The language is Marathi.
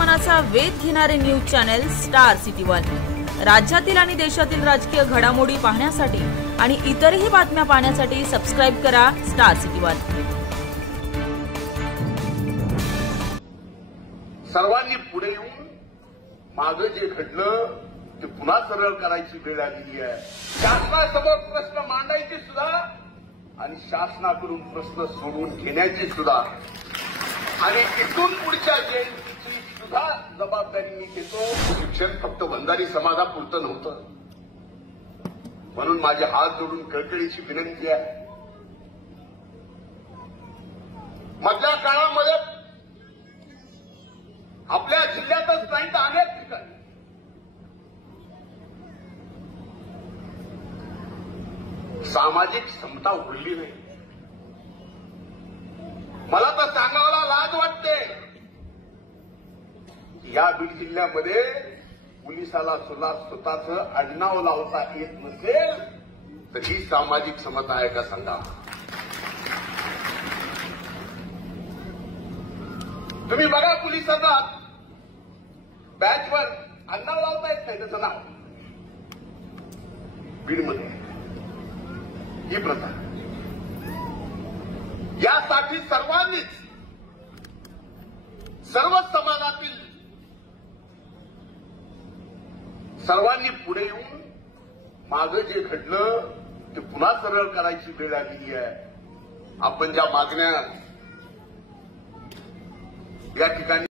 मनाचा वेध घेणारे news channel star city one. राज्यातील आणि देशातील राजकीय घडामोडी पाहण्यासाठी आणि इतरही बातम्या पाहण्यासाठी सबस्क्राइब करा स्टार सिटी वन। सर्वांनी पुढे येऊन मागे जे घडलं ते पुन्हा सरळ करायची वेळ आलेली आहे। शासनासमोर प्रश्न मांडायचे सुद्धा आणि शासनाकडून प्रश्न सोडून घेण्याची सुद्धा आणि इथून पुढच्या जयंतीची सुद्धा जबाबदारी मी घेतो। शिक्षण फक्त वंजारी समाजापुरतं नव्हतं, म्हणून माझे हात जोडून कळकळीची विनंती आहे। मधल्या काळामध्ये आपल्या जिल्ह्यातच नाही तर अनेक ठिकाणी सामाजिक समता उरली नाही। मला तर सांगायला लाज वाटते, या बीड जिल्ह्यामध्ये पोलिसाला सुद्धा स्वतःचं आडनाव लावता येत नसेल तर ही सामाजिक समता आहे का सांगा। तुम्ही बघा पोलिसांना बॅचवर आडनाव लावता येत नाही त्याचं नाव बीडमध्ये ही प्रथा। यासाठी सर्वांनीच सर्व समाजातील सर्वांनी पुढे येऊन मागे जे घडलं ते पुन्हा सरळ करायची वेळ आलेली आहे। आपण ज्या मागण्या या ठिकाणी